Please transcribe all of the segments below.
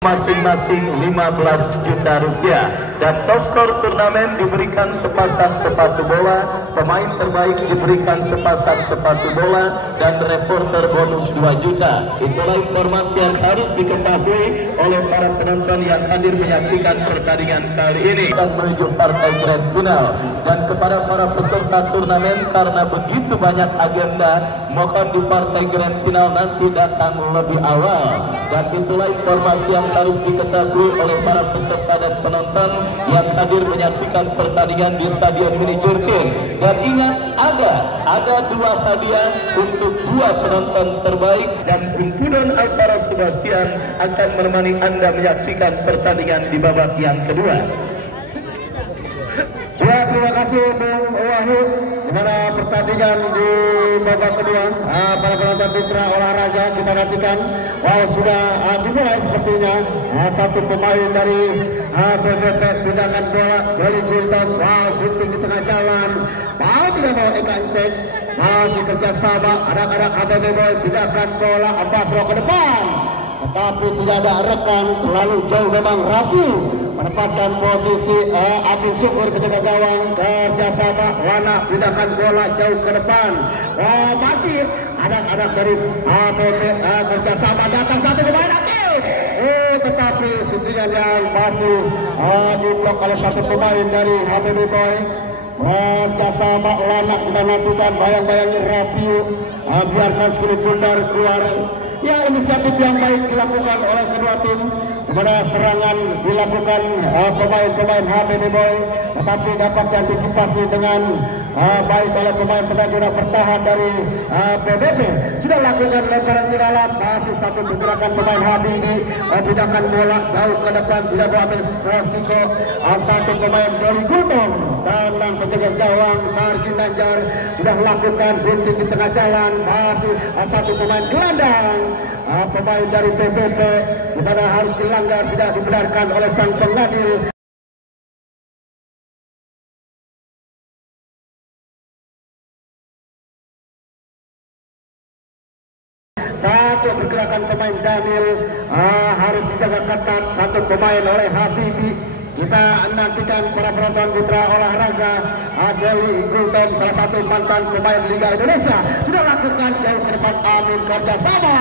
masing-masing 15 juta rupiah, dan top skor turnamen diberikan sepasang sepatu bola, pemain terbaik diberikan sepasang sepatu bola, dan reporter bonus 2 juta. Itulah informasi yang harus diketahui oleh para penonton yang hadir menyaksikan pertandingan kali ini. Kita menuju partai grand final, dan kepada para peserta turnamen, karena begitu banyak agenda, mohon di partai grand final nanti datang lebih awal. Dan itulah informasi yang harus diketahui oleh para peserta dan penonton yang hadir menyaksikan pertandingan di Stadion Mini Jurkin. Dan ingat, ada 2 hadiah untuk 2 penonton terbaik, dan Kumpulan Altara Sebastian akan menemani Anda menyaksikan pertandingan di babak yang kedua. Ya, terima kasih Bung Wahyu. Di mana pertandingan di babak kedua, para penonton mitra olahraga kita nantikan. Sudah dimulai sepertinya. Satu pemain dari BBP pindahkan bola dari Gulton. Gunting di tengah jalan. Mau tidak mau Eka Encek. Masih kerjasama anak-anak HBB Boy pindahkan bola Basro ke depan. Tetapi tidak ada rekan, terlalu jauh memang Rafi menempatkan posisi Abdul Syukur penjaga gawang, kerjasama Wana pindahkan bola jauh ke depan. Masih anak-anak dari HBB kerjasama datang satu pemain aktif. Tetapi suntingan yang masih diblok oleh satu pemain dari HBB Boy. Kerjasama Wana kita nantikan, bayang-bayangnya Rafi biarkan sekali bundar keluar. Ya, inisiatif yang baik dilakukan oleh kedua tim, kepada serangan dilakukan pemain-pemain HBB Boy, tetapi dapat diantisipasi dengan baik oleh pemain penjaga bertahan dari BBP. Sudah lakukan lemparan ke dalam, masih satu pergerakan pemain HBB, pindahkan bola jauh ke depan, tidak berambil resiko. Satu pemain dari Gulton dan penjaga gawang Sarjin Nanjar sudah lakukan gunting di tengah jalan, masih satu pemain gelandang. Pemain dari BBP dimana harus dilanggar, tidak dibenarkan oleh sang pengadil. Satu pergerakan pemain Daniel harus dijaga ketat, satu pemain oleh Habibi. Kita nantikan para penonton mitra olahraga. Deli Gulton, salah satu mantan pemain Liga Indonesia, sudah lakukan jauh ke depan. Amin kerjasama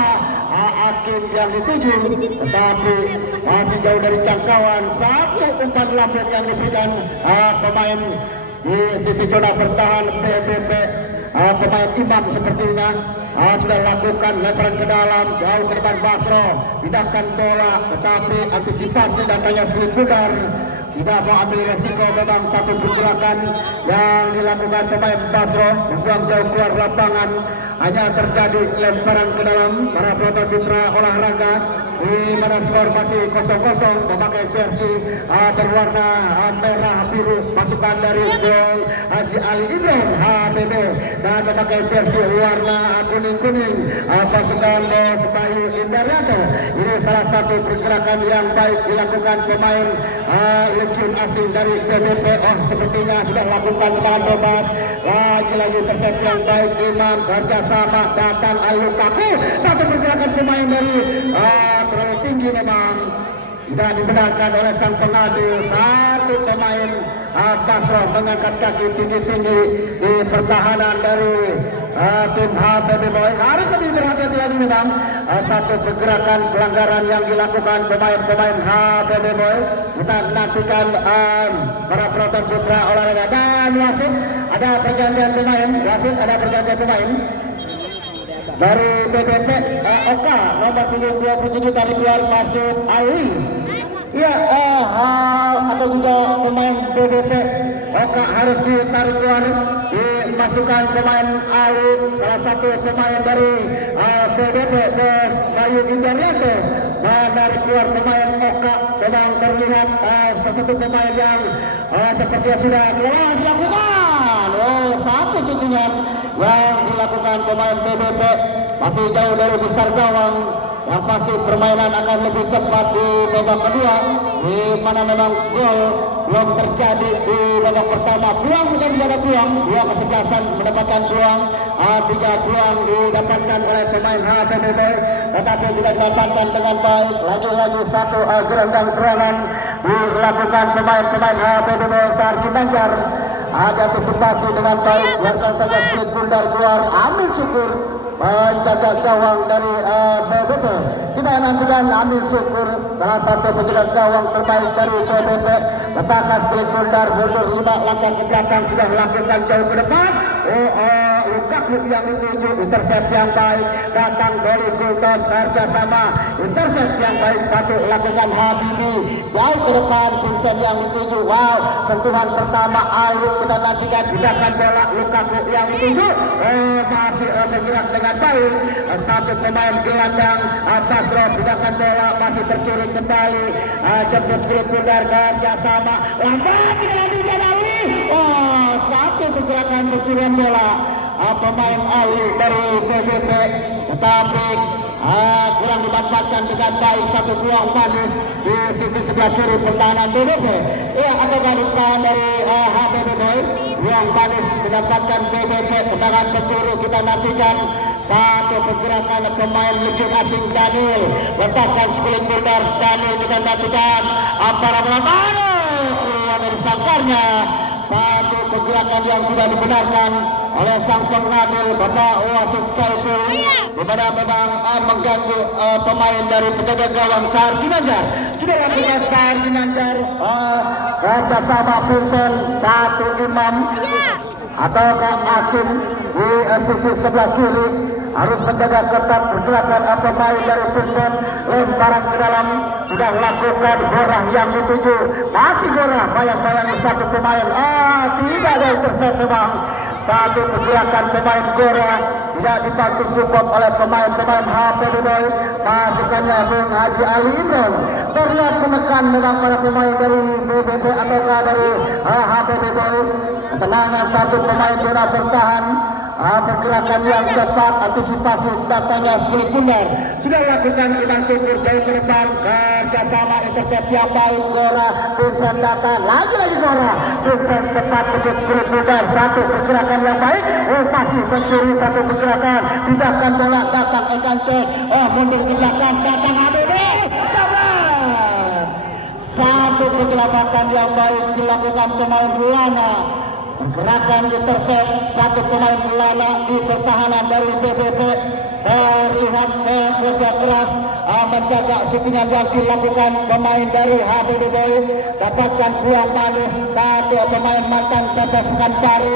Hakim yang dituju, tetapi masih jauh dari jangkauan. Satu umpan lambung yang diberikan pemain di sisi zona bertahan BBP, pemain Imam sepertinya. Sudah lakukan lemparan ke dalam, jauh ke depan Basro, pindahkan bola, tetapi antisipasi datangnya sekali pudar. Tidak mau ambil resiko, memang satu pergerakan yang dilakukan pemain Basro, membuang jauh keluar lapangan. Hanya terjadi lemparan ke dalam. Para penonton mitra olahraga, di mana skor masih 0-0, memakai jersey berwarna merah biru pasukan dari Bung Haji Ali Ibrahim HBB, dan memakai jersey warna kuning-kuning pasukan Bos Bayu Indaryanto. Ini salah satu pergerakan yang baik dilakukan pemain Legion asing dari BBP. Sepertinya sudah lakukan serangan bebas. Lagi-lagi persepsi yang baik Imam, kerjasama datang Al-Lukaku. Satu pergerakan pemain dari terlalu tinggi memang tidak dibenarkan oleh sang pengadil. Satu pemain Basro mengangkat kaki tinggi-tinggi di pertahanan dari tim HBB Boy. Harus lebih berhati-hati lagi memang. Satu pergerakan pelanggaran yang dilakukan pemain-pemain HBB Boy. Kita nantikan para penonton putra olahraga. Dan Yasin, ada pergantian pemain. Yasin, ada pergantian pemain dari BBP. Oka nomor 27 tadi keluar masuk Ali. Ya, atau juga pemain BBP Oka harus ditarik keluar, dimasukkan pemain Ali, salah satu pemain dari BBP Bos Bayu Indaryanto. Dan dari keluar pemain Oka memang terlihat sesuatu pemain yang sepertinya sudah telah dilakukan. Satu suntingan yang dilakukan pemain BBP masih jauh dari besar gawang. Yang pasti permainan akan lebih cepat di babak kedua. di mana memang gol belum terjadi di babak pertama. Peluang bukan tidak ada peluang, 2 kesebelasan mendapatkan peluang, 3 peluang didapatkan oleh pemain HPBB, tetapi tidak didapatkan dengan baik. Lagi-lagi satu gelandang serangan dilakukan pemain-pemain HPBB Sarki Banjar. Ada antisipasi dengan baik, biarkan saja Split Bundar keluar. Amin Syukur penjaga gawang dari PBB. Kita nantikan Amin Syukur, salah satu penjaga gawang terbaik dari PBB. Letakkan Split Bundar mundur 5 langkah ke belakang, sudah lakukan jauh ke depan. Lukaku yang dituju, intercept yang baik, datang dari Fulton kerjasama, intercept yang baik, satu lakukan Habibi, jauh ke depan, Vincent yang dituju. Wow, sentuhan pertama Ayu, kita nantikan tindakan bola Lukaku yang dituju, masih bergerak dengan baik. Satu pemain gelandang Basro, tindakan bola masih tercuri kembali, jemput Split Bundar kerjasama, lambat tidak nantikan Ali. Satu pergerakan bercurian bola pemain Ali dari PBB, tetapi kurang dimanfaatkan dengan baik. Satu peluang manis di sisi sebelah kiri pertahanan PBB. Ataukah di pertahanan dari HPBB yang manis mendapatkan PBB, tendangan pencuri. Kita nantikan satu pergerakan pemain legend asing Daniel, letakkan Split Bundar Daniel, kita nantikan para penonton keluar dari sangkarnya. Satu pergerakan yang tidak dibenarkan oleh sang pengambil Bapak Wasit Saiful, di mana memang mengganggu pemain dari penjaga gawang Sar Ginanjar. Sudah lakukan Sar Ginanjar kerjasama Vincent, satu imam atau hakim di sisi sebelah kiri harus menjaga ketat pergerakan pemain dari Vincent. Lemparan ke dalam, sudah lakukan Gorah yang dituju, masih Gorah bayang-bayangi satu pemain. Tidak ada intercept memang. Satu pergerakan pemain Gorah tidak dibantu support oleh pemain-pemain HPBB. Masukannya Bung Haji Ali Imron, terlihat menekan memang para pemain dari BBB ataukah dari HPBB. Tendangan satu pemain zona bertahan, pergerakan yang tepat, antisipasi datangnya Split Bundar. Sudah lakukan Iman Syukur jauh ke depan, kerjasama intercept yang baik. Gora, Vincent datang, lagi-lagi Gora, Vincent tepat untuk Split Bundar. Satu pergerakan yang baik, masih mencuri satu pergerakan, tindakan bola datang Ekante, mundur ke belakang, datang HBB, satu penyelamatan yang baik dilakukan pemain Lana. Gerakan intercept satu pemain Lana di pertahanan dari PBB, terlihat bekerja keras menjaga shootingan yang dilakukan pemain dari HPBB. Dapatkan peluang manis, satu pemain mantan Pepes Pekanbaru,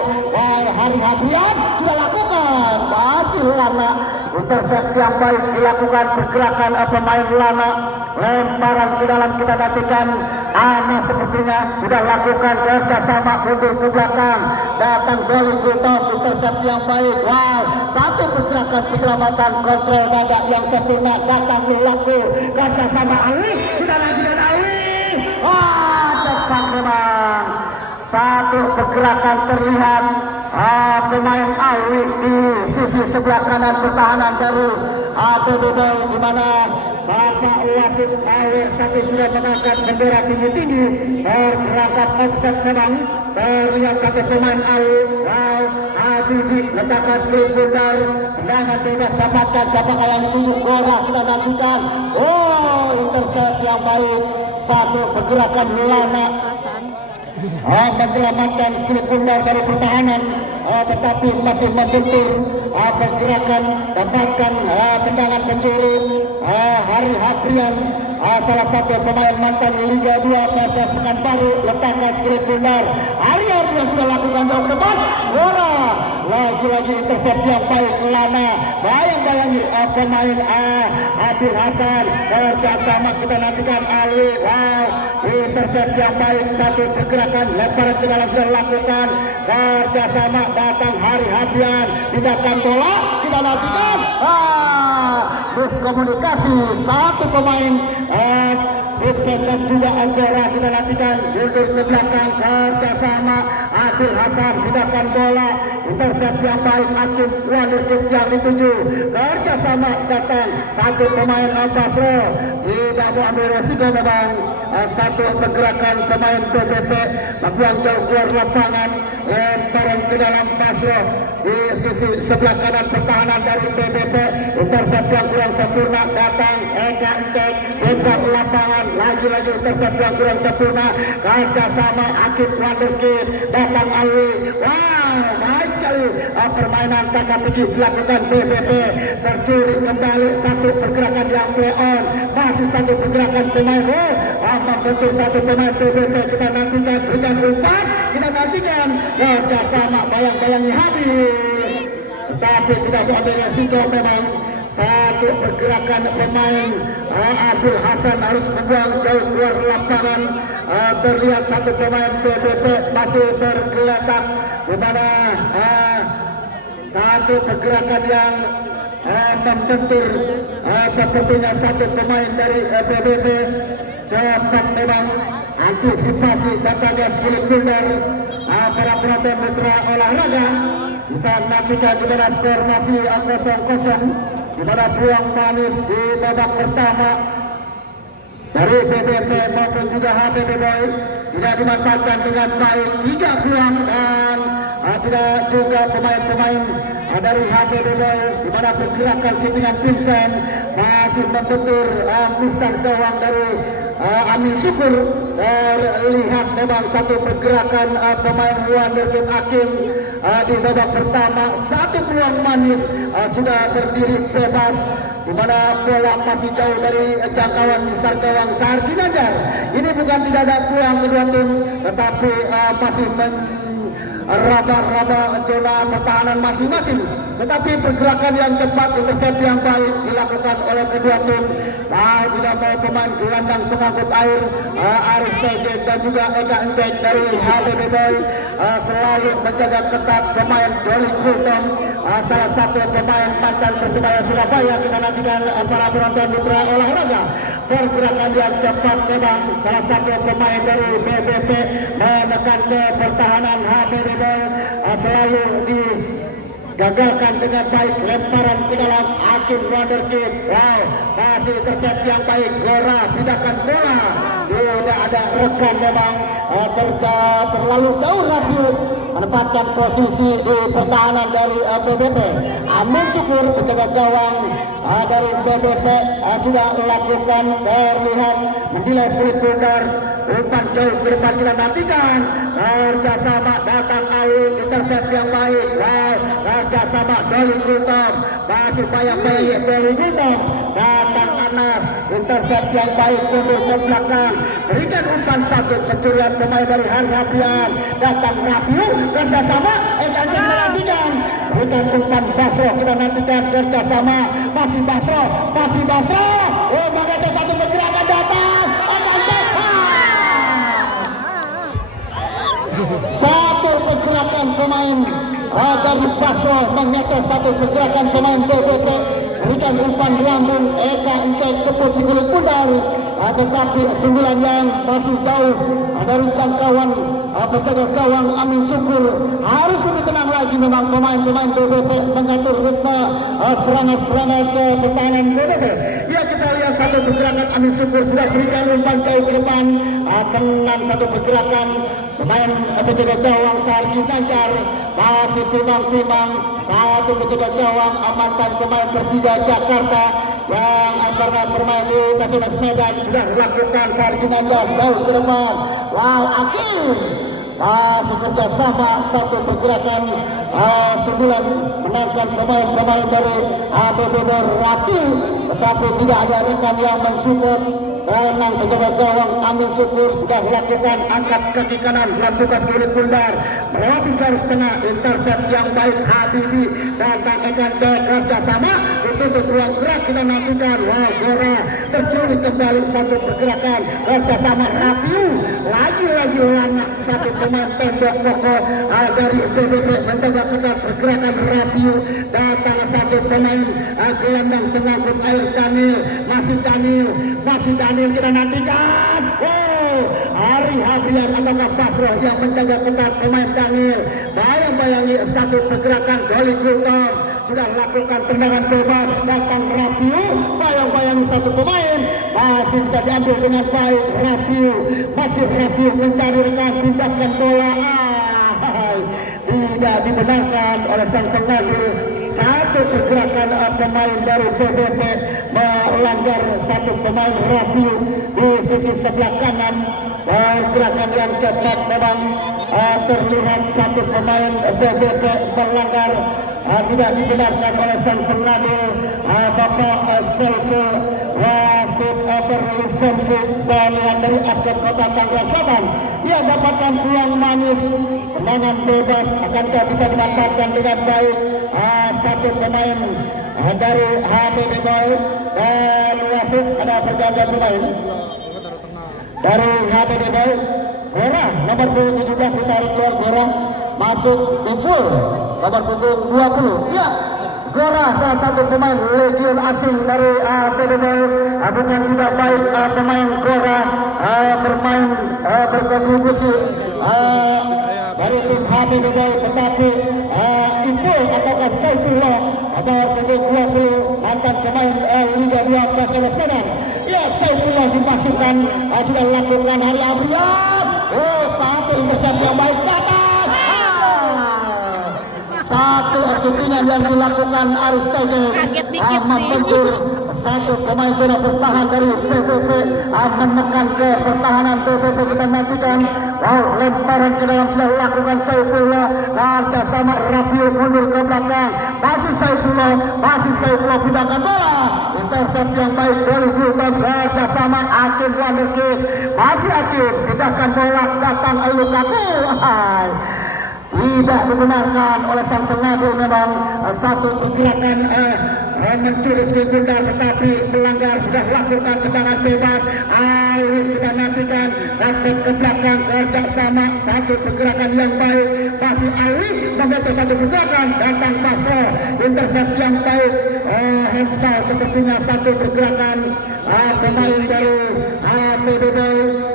Hari Habian sudah lakukan, masih Lana, intercept yang baik dilakukan pergerakan pemain Lana. Lemparan ke dalam, kita nantikan Ana sepertinya sudah lakukan kerjasama mundur ke belakang, datang Zoli Gultom, intercept yang baik. Wow, satu pergerakan penyelamatan kontrol dada yang sempurna, datang Lulaku kerjasama Ali, kita nantikan Ali. Cepat memang. Satu pergerakan terlihat pemain Ali di sisi sebelah kanan pertahanan dari PBB, di mana Bapak Wasit AW1 sudah mengangkat bendera tinggi-tinggi. Berangkat offset memang, terlihat satu pemain Ali. Habibi letakkan Split Bundar, tendangan bebas dapatkan, siapakah yang ditunjuk? Gora, kita nantikan. Intercept yang baik, satu pergerakan Lana menyelamatkan Split Bundar dari pertahanan, tetapi masih membentur pergerakan, dapatkan tendangan pencuri. Hari Haprian, salah satu pemain mantan Liga 2 Pepes Pekanbaru, letakkan Split Bundar. Hari Haprian sudah lakukan jauh ke depan. Gora, lagi-lagi intercept yang baik Lana, bayang-bayangi pemain Adil Hasan, kerjasama kita nantikan Alwi. Intercept yang baik, satu pergerakan, lemparan ke dalam sudah lakukan, kerjasama datang Hari Habian, tindakan bola kita nantikan. Miskomunikasi satu pemain Vincent dan juga Anggora, kita nantikan mundur ke belakang, kerjasama Adil Hasan pindahkan bola, intercept yang baik, Hakim Wonderkid yang dituju, kerjasama datang satu pemain Basro, tidak mau ambil resiko memang. Satu pergerakan pemain PBP membuang jauh keluar lapangan, lemparan ke dalam Basro di sisi sebelah kanan pertahanan dari PBP, intercept yang kurang sempurna datang Eka Encek, buka lapangan lagi-lagi, intercept yang kurang sempurna, kerjasama Hakim Wonderkid datang Alwi. Wow, baik sekali permainan teka-teki dilakukan PBP, tercuri kembali satu pergerakan yang play on, masih satu pergerakan pemain membentuk satu pemain PBP. Kita nantikan berikan umpan, kita nantikan kerjasama bayang-bayangnya habis, tetapi tidak diambil resiko memang. Satu pergerakan pemain Abdul Hasan harus membuang jauh keluar lapangan. Terlihat satu pemain PBP masih tergeletak di mana satu pergerakan yang membentur sepertinya satu pemain dari PBB. Cepat memang antisipasi datangnya Skulit Bundar. Para penonton Mitra Olahraga, kita nantikan di mana skor masih 0-0, di mana peluang manis di babak pertama dari PBB maupun juga HPB Boy tidak dimanfaatkan dengan baik. 3 peluang dan tidak juga pemain-pemain dari HPB Boy, di mana pergerakan shootingan Vincent masih membentur Mister gawang dari Amin Syukur. Terlihat memang satu pergerakan pemain Wonderkid Hakim di babak pertama. Satu peluang manis sudah berdiri bebas, di mana bola masih jauh dari jangkauan Mister gawang Sardi Najar. Ini bukan tidak ada peluang kedua tim, tetapi masih raba-raba zona pertahanan masing-masing. Tetapi pergerakan yang cepat, intercept yang baik dilakukan oleh kedua tim. Tidak mau pemain gelandang pengangkut air Aris Tejen dan juga Eka Encek dari HPB Boy selalu menjaga ketat pemain Doli Kultom, salah satu pemain mantan Persebaya Surabaya. Kita nantikan para penonton Mitra Olahraga, pergerakan yang cepat memang salah satu pemain dari PBP menekan ke pertahanan HPB Boy, selalu digagalkan dengan baik. Lemparan ke dalam Hakim Wonderkid. Wow, masih intercept yang baik. Gora pindahkan bola, tidak ada rekan memang, terlalu jauh Rabiu menempatkan posisi di pertahanan dari PBP. Amin Syukur penjaga gawang dari PBP sudah melakukan, terlihat menilai Skulit Bundar. Umpan jauh ke depan kita nantikan, kerjasama datang Awi, intercept yang baik. Wow, kerjasama Doli Kultom, masih bayang-bayang Doli Kultom, datang Anas, intercept yang baik mundur ke belakang, berikan umpan satu, pencurian pemain dari Hargabian, datang Rabiu, kerjasama kita nantikan, berikan umpan Basro, kita nantikan kerjasama masih Basro, oh mengajar satu pergerakan datang, satu pergerakan pemain dari Basro mengejar satu pergerakan pemain PBP, berikan umpan lambung Eka Encek tepuk si Skulit Bundar, tetapi sembilan yang masih jauh dari jangkauan penjaga gawang Amin Syukur. Harus lebih tenang lagi memang pemain-pemain PBP mengatur ritme serangan-serangan ke pertahanan PBP. Ya, kita lihat satu pergerakan Amin Syukur sudah berikan umpan jauh ke depan, tenang satu pergerakan pemain penjaga gawang Sardi Najar, masih timbang-timbang satu penjaga gawang mantan pemain Persija Jakarta yang karena bermain di Persibaya Medan sudah dilakukan Sardi Najar jauh ke depan. Wow, akhir masih kerjasama satu pergerakan 9 menangkan pemain dari HPB Rapiu, tetapi tidak ada rekan yang mensupport. Tenang penjaga gawang Amin Syukur sudah melakukan angkat kaki kanan, melakukan Skulit Bundar, melewati garis tengah, intercept yang baik Habibi, datang Eka Encek, kerjasama ditutup ruang gerak, kita nantikan. Wow, Gora tersulit kembali satu pergerakan, kerjasama Rabiu, lagi-lagi anak satu pemain tembok pokok dari PBB menjaga ketat pergerakan Rabiu, datang satu pemain gelandang pengangkut air Daniel, masih Daniel kita nantikan. Wow, Ari Habrian ataukah Basroh yang menjaga ketat pemain Daniel. Bayang-bayangi satu pergerakan Doli Kultom sudah lakukan tendangan bebas, datang Rapiu, bayang-bayangi satu pemain masih bisa diambil dengan baik. Rapiu masih Rapiu mencari rekan, pindahkan bola, tidak dibenarkan oleh sang pengadil. Satu pergerakan pemain dari PBP melanggar satu pemain Rapiu di sisi sebelah kanan. Gerakan yang cepat memang terlihat satu pemain PBP melanggar, tidak dibenarkan oleh sang pengadil Bapak Saiful Wasit berlisensi pilihan dari aspek Kota Tangerang Selatan. Ia dapatkan peluang manis, tendangan bebas akankah bisa didapatkan dengan baik. Satu pemain dari HPB Boy dan wasit ada pergantian pemain dari HPB Boy. Gora nomor 17 ditarik keluar, Gora masuk di full nomor punggung 20. Ya, Gora salah satu pemain legion asing dari HPB Boy. Bukan tidak baik pemain Gora bermain berkontribusi dari tim HPB Boy, tetapi itu ataukah Saifullah atau punggung 20 mantan pemain Liga 2 Basel Medan. Ya, Saifullah dimasukkan, sudah lakukan Hari Abrian. Satu intercept yang baik datang. Satu syutingan yang dilakukan Aris Tege membentur satu pemain sudah bertahan dari PPP, menekan ke pertahanan PPP. Kita nantikan lemparan ke dalam sudah dilakukan Saifullah, kerja sama Rapiu mundur ke belakang, masih Saifullah pindahkan bola, intercept yang baik dari Gultom, kerja sama Akim Wonderkid, masih Akim pindahkan bola, datang Lukaku. Tidak dibenarkan oleh sang pengadil. Memang satu pergerakan mencuri sekundar tetapi melanggar, sudah lakukan tendangan bebas. Kita nantikan dapat ke belakang, kerja sama satu pergerakan yang baik, masih Ali membantu satu pergerakan, datang Basro, intercept yang baik. Handstyle sepertinya satu pergerakan pemain dari HPB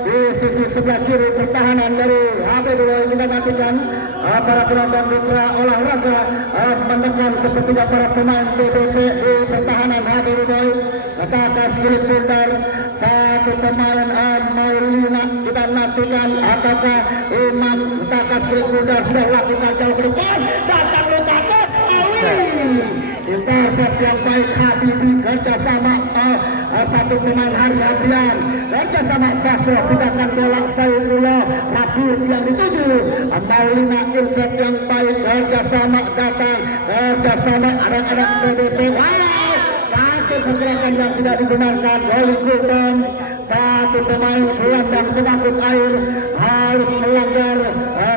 di sisi sebelah kiri pertahanan dari HPB. Kita nantikan para penonton mitra olahraga menekan sepertinya para pemain PBB di pertahanan HPB. Katakan skill putar satu pemain Maulina. Kita nantikan apakah Imam katakan skill putar sudah lakukan jauh ke depan, datang Lukaku. Intercept yang baik Habibi, kerjasama satu pemain Hari Habrian, kerjasama Basro, pindahkan bola Saifullah, Rapiu yang dituju Maulina, intercept yang baik, kerjasama datang, kerjasama anak-anak PBB. Satu pergerakan yang tidak dibenarkan oleh Gultom. Satu pemain gelandang pengangkut air harus melanggar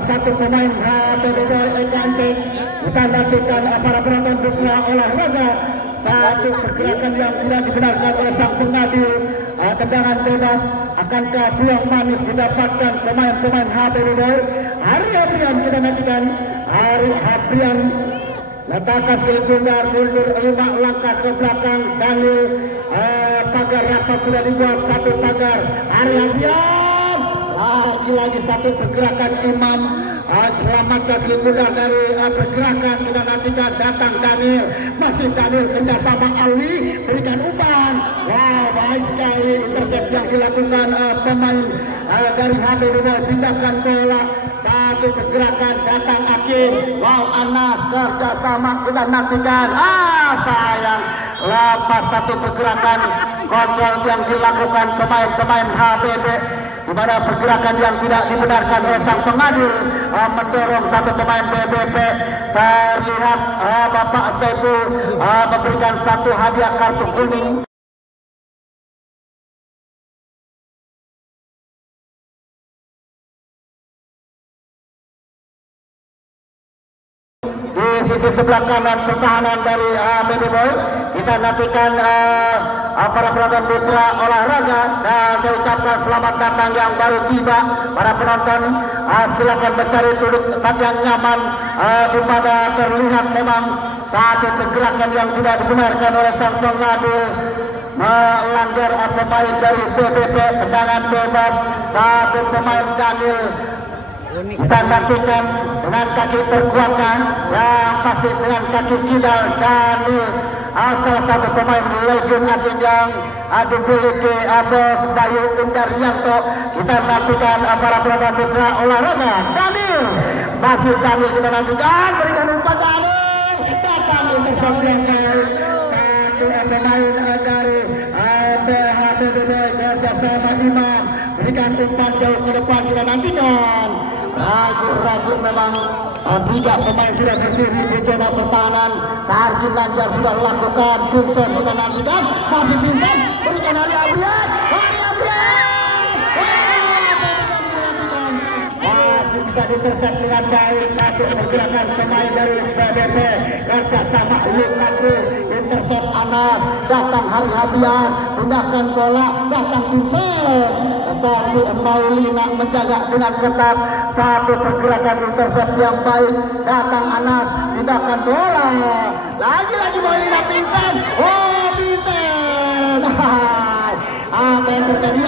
satu pemain HPB Ekantik. Kita nantikan para penonton putra olahraga. Satu pergerakan yang tidak dibenarkan oleh sang pengadil, tendangan bebas. Akankah peluang manis didapatkan pemain-pemain HPB? Hari Habrian kita nantikan. Hari Habrian letakkan sekali bundar, mundur 5 langkah ke belakang. Daniel pagar rapat sudah dibuat, satu pagar. Hari Habrian lagi satu pergerakan Imam. Selamatkan sekali bundar dari pergerakan. Kita nantikan datang Daniel, masih Daniel kerjasama Ali, berikan umpan. Baik sekali intercept yang dilakukan pemain dari HPB. Pindahkan bola, satu pergerakan datang Akim. Anas kerjasama, kita nantikan. Sayang, lepas satu pergerakan kontrol yang dilakukan pemain-pemain HPB, di mana pergerakan yang tidak dibenarkan oleh sang pengadil mendorong satu pemain BBP. Terlihat Bapak Saiful memberikan satu hadiah kartu kuning. Di sisi sebelah kanan pertahanan dari HPB Boy, kita nantikan para penonton mitra olahraga, dan saya ucapkan selamat datang yang baru tiba. Para penonton silakan mencari duduk tempat yang nyaman, di mana terlihat memang satu pergerakan yang tidak dibenarkan oleh sang pengadil, melanggar pemain dari BBP, tendangan bebas satu pemain Daniel. Kita nantikan dengan kaki perkuatan yang pasti dengan kaki kidal Daniel, salah satu pemain legend asing yang dimiliki Bos Bayu Indaryanto. Kita nantikan para penonton mitra olahraga. Daniel, masih Daniel kita nantikan, berikan umpan Daniel, datang intercept satu pemain dari BHBB kerjasama Imam, berikan umpan jauh ke depan. Kita nantikan ragu-ragu memang tiga pemain sudah berdiri di zona pertahanan. Sarjin Lanjar sudah lakukan, Vincent kita nantikan, masih Vincent, berikan Ali Abriat, masih bisa diterset dengan baik. Satu pergerakan pemain dari BBP kerjasama Lukaku, intercept Anas, datang Hari Habian, pindahkan bola, datang Vincent, tetapi Maulina menjaga dengan ketat. Satu pergerakan intercept yang baik, datang Anas, pindahkan bola, lagi-lagi Maulina, Vincent, Vincent, apa yang terjadi? Ya,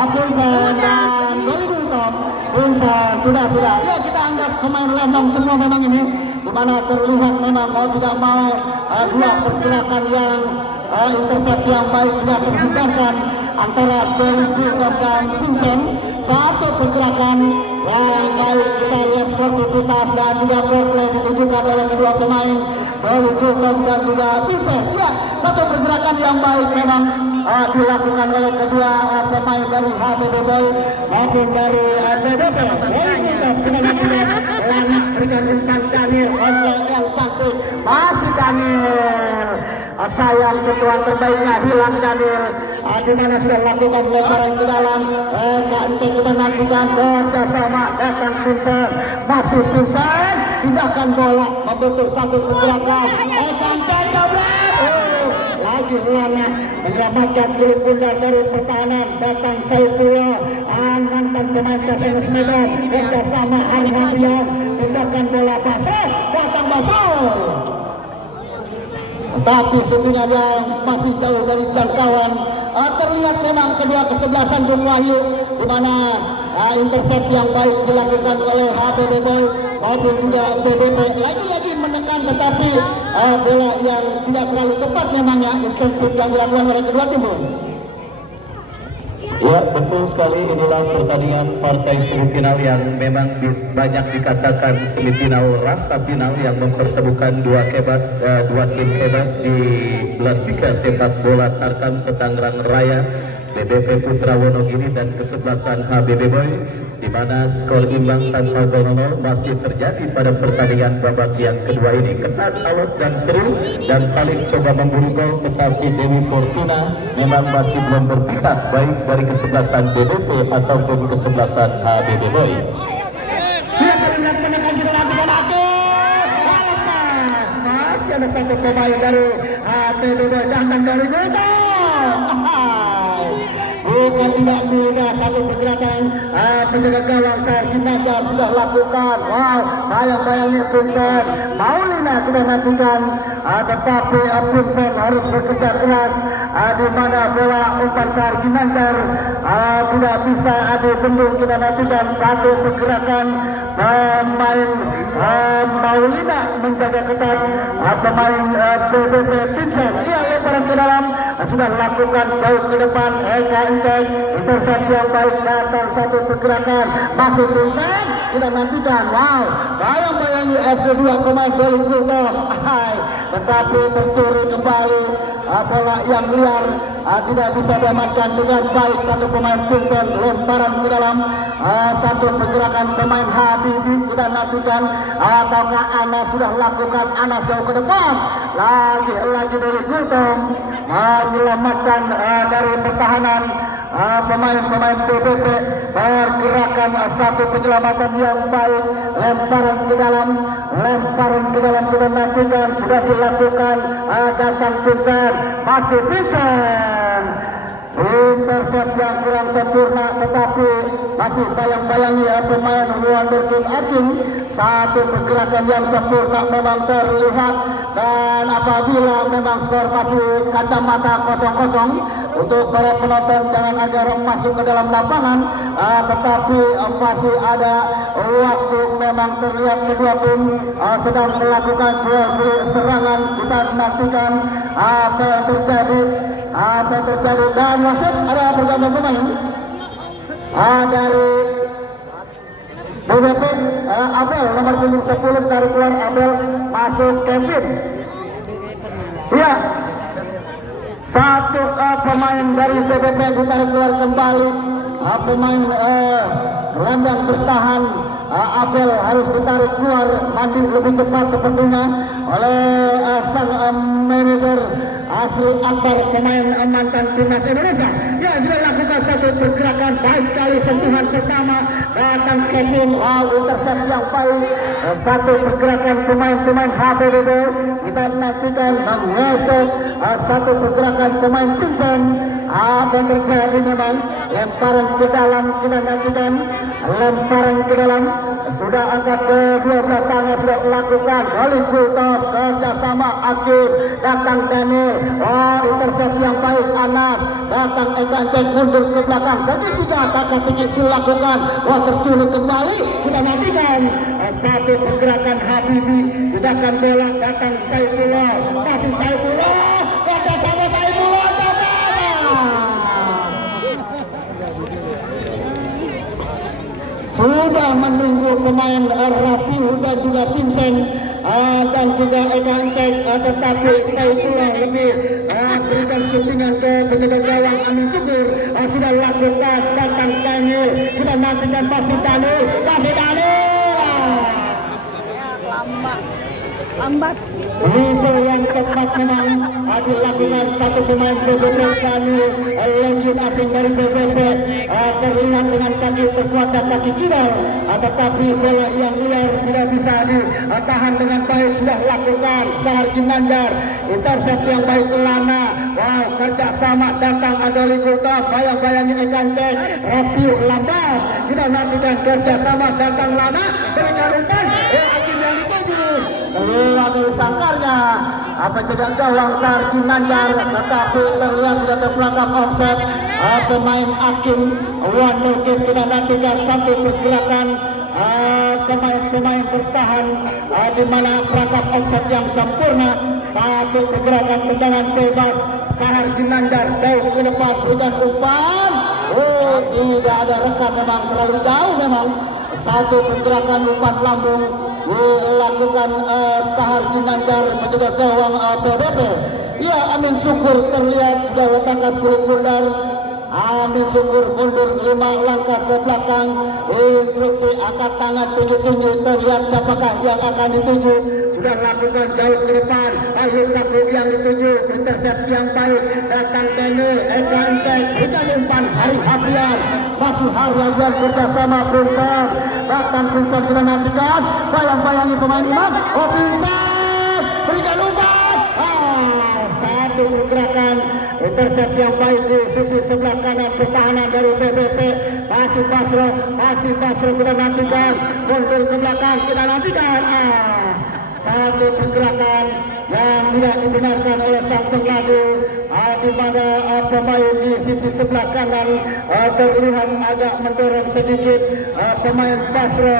Vincent dan Golibultom, Vincent sudah. Ya, kita anggap pemain lendong semua memang ini, dimana terlihat memang mau tidak mau dua pergerakan yang intercept yang baik tidak terhindarkan antara Golibultom dan Vincent. Satu pergerakan yang baik, kita lihat sportivitas dan juga play ditunjukkan oleh kedua pemain Golibultom dan juga Vincent. Ya, satu pergerakan yang baik memang dilakukan oleh kedua pemain dari HBB Boy maupun dari BBP. Lanak berikan umpan Daniel, yang cantik, masih Daniel. Sayang sentuhan terbaiknya hilang Daniel, di mana sudah lakukan lemparan ke dalam. Kita nantikan kerjasama, datang Vincent, masih Vincent, pindahkan bola, membentuk satu pergerakan. Lagi Lanak menyelamatkan skill pundak dari pertahanan, datang Saifullah, mantan pemain Kasenes Medan, kerjasama Ari Habrian, pindahkan bola pasir, datang Basol. Tapi sebenarnya yang masih jauh dari jangkauan. Terlihat memang kedua kesebelasan Bung Wahyu, di mana intercept yang baik dilakukan oleh HBB Boy maupun juga BBP. Lagi-lagi menekan, tetapi bola yang tidak terlalu cepat memangnya intensif yang dilakukan oleh kedua tim. Ya, betul sekali, inilah pertandingan partai semifinal yang memang banyak dikatakan semifinal rasa final yang mempertemukan dua tim hebat di Belantika Sepak Bola Tarkam Setanggerang Raya, BBP Putra Wonogiri dan kesebelasan HBB Boy, di mana skor imbang tanpa gol 0 masih terjadi pada pertandingan babak yang kedua ini. Ketat, alot dan seru dan saling coba memburu gol, tetapi Dewi Fortuna memang masih belum berpihak baik dari kesebelasan BBP ataupun kesebelasan HBB Boy. Masih ada satu pemain dari HBB Boy datang dari Goto. Bukan tidak mudah, satu pergerakan penjaga gawang Sarjin Lanjar sudah lakukan. Wow, bayang-bayangnya Vincent, Maulina kita nantikan, tetapi Vincent harus bekerja keras, di mana bola umpan Sarjin Lanjar tidak bisa dibendung. Kita nantikan satu pergerakan pemain Maulina menjaga ketat pemain BBP Vincent. Dia lemparan ke dalam, sudah lakukan jauh ke depan. Intercept yang baik, datang satu pergerakan, masuk Vincent, kita nantikan. Wow, bayang-bayangi S2 pemain Golibultom, tetapi tercuri kembali bola yang liar, tidak bisa diamankan dengan baik. Satu pemain Vincent, lemparan ke dalam, satu pergerakan pemain Habibi, kita nantikan. Ataukah Anas sudah lakukan, Anas jauh ke depan, lagi Golibultom menyelamatkan dari pertahanan pemain BBP. Pergerakan satu penyelamatan yang baik, lemparan ke dalam kita nantikan, sudah dilakukan. Datang Vincent, masih Vincent, intercept yang kurang sempurna, tetapi masih bayang-bayangi pemain Wonderkid Aking. Satu pergerakan yang sempurna memang terlihat, dan apabila memang skor masih kacamata 0-0 untuk para penonton jangan agar masuk ke dalam lapangan, tetapi masih ada waktu. Memang terlihat kedua tim sedang melakukan jual beli serangan. Kita nantikan apa yang terjadi, dan wasit ada pergantian pemain dari BBP. Abel nomor punggung 10 tarik keluar, Abel masuk Kevin. Ya, satu pemain dari BBP ditarik keluar kembali. Pemain gelandang bertahan Abel harus ditarik keluar, mandi lebih cepat sepertinya oleh sang manajer asli Akbar, pemain mantan timnas Indonesia. Ya, sudah lakukan satu pergerakan baik sekali, sentuhan pertama datang Kevin, intercept yang baik. Satu pergerakan pemain HPBB, kita nantikan mengetuk satu pergerakan pemain Vincent. Apa yang terjadi memang lemparan ke dalam, kita nantikan lemparan ke dalam. Sudah angkat kedua belah tangan sudah melakukan oleh Kultop, kerjasama Akib, datang Daniel, intercept yang baik Anas, datang Eka Cek mundur ke belakang, segitiga takkan tinggi dilakukan, terculik kembali. Kita nantikan satu pergerakan Habibi, gerakan bola, datang Saifullah, kasih Saifullah, kerjasama Saifullah, sudah menunggu pemain Rafi dan juga Vincent dan juga Eka Encek, tetapi Saifullah lebih berikan syutingan ke penjaga gawang Amin Syukur. Sudah lakukan, datang Daniel, sudah nantikan masih Daniel, lambat. Rifle yang cepat memang dilakukan satu pemain BBP Daniel, legend asing dari BBP, terlihat dengan kaki terkuat dan kaki kiri, tetapi bola yang liar tidak bisa ditahan dengan baik. Sudah lakukan Sahar Ginandar, intercept yang baik Lana, kerjasama datang Adoli Kulta, bayang-bayangi Ekantek, Rapiu lambat. Kita nantikan kerjasama datang Lana, berikan umpan, Akin yang dituju. Keluar dari sangkarnya, tidak gawang Sahar Ginandar, tetapi terlihat sudah terperangkap offset pemain Akin Wonderkid. Kita nantikan satu pergerakan pemain bertahan di mana perangkap offset yang sempurna. Satu pergerakan tendangan bebas Sahar Ginandar jauh ke depan, berikan umpan. Tidak ada rekan, memang terlalu jauh memang. Satu pergerakan umpan lambung dilakukan Sahar Ginandar menjaga gawang PBB. Ya, Amin Syukur terlihat sudah letakkan kulit bundar. Amin Syukur mundur 5 langkah ke belakang. Instruksi angkat tangan tuju-tuju, terlihat siapakah yang akan dituju. Sudah lakukan jauh ke depan, akhir takut yang dituju, intercept yang baik, datang Daniel, Eka Encek, berikan umpan Hari Hafian, masih Harian bersama Vincent, datang Vincent, kita nantikan, bayang-bayangi pemain Imam, Vincent, berikan umpan, satu pergerakan, intercept yang baik di sisi sebelah kanan pertahanan dari BBP. Masih Basro kita nantikan, mundur ke belakang kita nantikan. Satu pergerakan yang tidak dibenarkan oleh sang pengadu, di mana pemain di sisi sebelah kanan terlihat agak mendorong sedikit pemain Basro.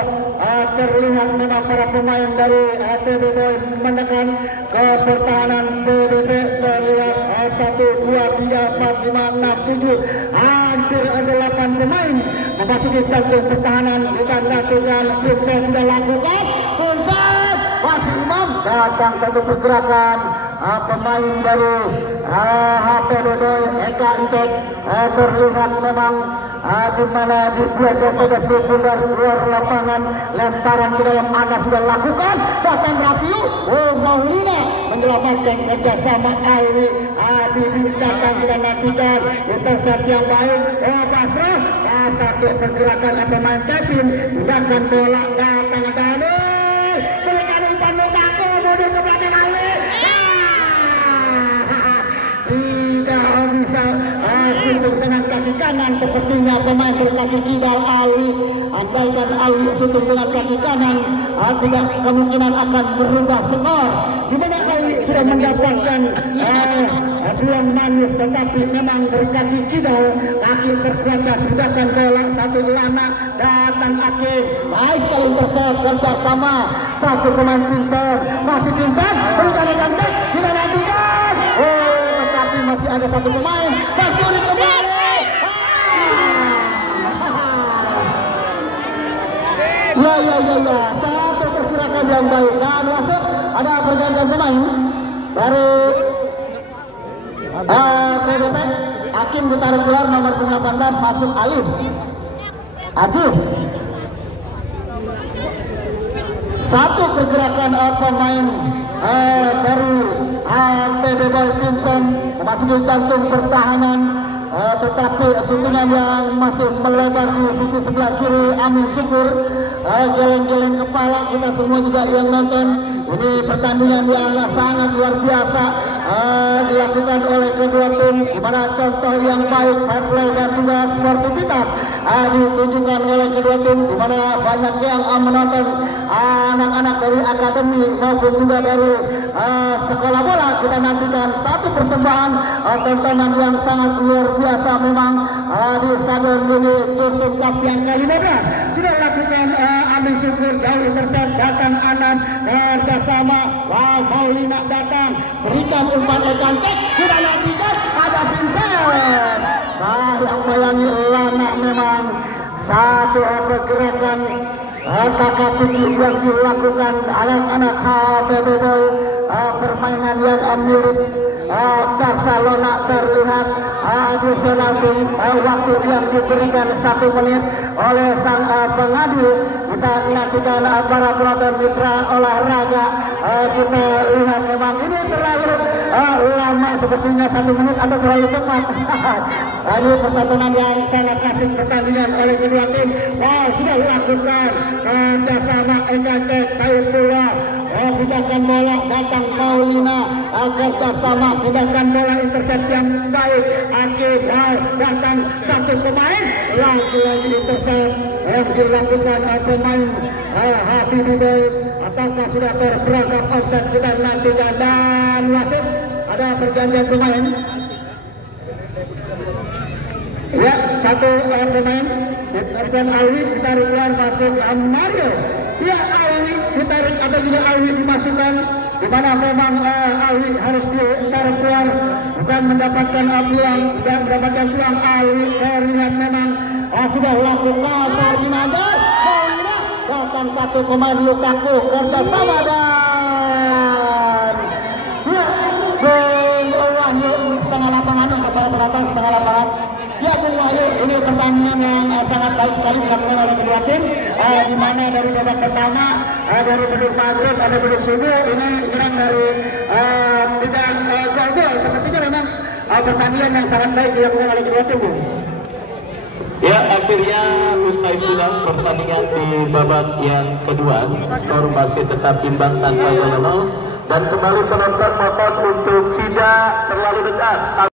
Terlihat memang para pemain dari TBB menekan ke pertahanan BBB. Terlihat 1, 2, 3, 4, 5, 6, 7, hampir ada 8 pemain memasuki jantung pertahanan. Kita nantikan Vincent sudah lakukan, Vincent masih Imam, datang satu pergerakan pemain dari HPBB Eka Encek, terlihat memang di mana dibiarkan saja sebagai bundar keluar lapangan, lemparan ke dalam Anas sudah lakukan, datang Rapiu, Maulina menyelamatkan kerjasama Alwi, Bibi datang kita nantikan, intercept yang baik, Basro, satu pergerakan pemain Kevin, gerakan bola datang Dani, berikan umpan Lukaku, mundur ke belakang Alwi, tidak bisa berkaki kanan, sepertinya pemain berkaki kidal Alwi. Andaikan Alwi syuting dengan kaki kanan, tidak kemungkinan akan berubah skor. Di mana Alwi sudah mendapatkan peluang manis, tetapi memang berkaki kidal, kaki terkuatnya tindakan bola satu lana datang Ake. Baik sekali intercept kerjasama satu pemain Vincent, masih Vincent berencana gantek, tidak nantikan. Tetapi masih ada satu pemain, masih unik kembali. Ya, satu pergerakan yang baik dan wasit ada pergantian pemain dari PDP. Hakim ditarik keluar nomor 18 masuk Alif. Satu pergerakan pemain dari PDP Vincent memasuki jantung pertahanan, tetapi syutingan yang masih melebar di sisi sebelah kiri Amin Syukur. Geleng-geleng kepala kita semua juga yang nonton. Ini pertandingan yang sangat luar biasa dilakukan oleh kedua tim, di mana contoh yang baik, fair play dan juga sportivitas ditunjukkan oleh kedua tim, di mana banyak yang menonton anak-anak dari akademi maupun juga dari sekolah bola. Kita nantikan satu persembahan tontonan yang sangat luar biasa memang di stadion ini Curtun Cup yang ke-15. Sudah lakukan Amin Syukur, jauh intercept, datang Anas kerjasama Maulina datang berikan umpan cantik, sudah nantikan ada Vincent. Yang melayani lana memang satu pergerakan kakak-kakak yang dilakukan anak-anak HPBB, permainan yang mirip Barcelona terlihat additional waktu yang diberikan 1 menit oleh sang pengadil. Kita nantikan para penonton mitra olahraga, kita lihat memang ini terlalu lama, sepertinya 1 menit atau terlalu cepat. Ini pertandingan yang sangat asik pertandingan oleh kedua tim. Sudah dilakukan kerjasama Engancek Saifullah, pindahkan bola datang Maulina, kerjasama pindahkan bola intercept yang baik. Akib datang satu pemain, lagi-lagi intercept yang dilakukan pemain Habibie. Ataukah sudah terperangkap offset, kita nantikan. Dan wasit ada pergantian pemain. Ya, satu pemain dan Alwi ditarik keluar, masuk Mario. Ya, Alwi ditarik atau juga Alwi dimasukkan, di mana memang Alwi harus ditarik keluar, bukan mendapatkan peluang, tidak mendapatkan peluang. Alwi terlihat memang sudah lakukan Ferdinando, datang satu pemain Lukaku kerjasama dan Wahyu setengah lapangan, para penonton setengah lapangan. Ya, Bung Wahyu, ini pertandingan yang sangat baik sekali dilakukan oleh kedua tim, di mana dari babak pertama dari beduk maghrib ada beduk subuh, ini menyerang dari tidak gol-gol. Sepertinya memang pertandingan yang sangat baik dilakukan oleh kedua tim. Ya, akhirnya usai sudah pertandingan di babak yang kedua, skor masih tetap imbang tanpa gol. Dan kembali penonton motor untuk tidak terlalu dekat.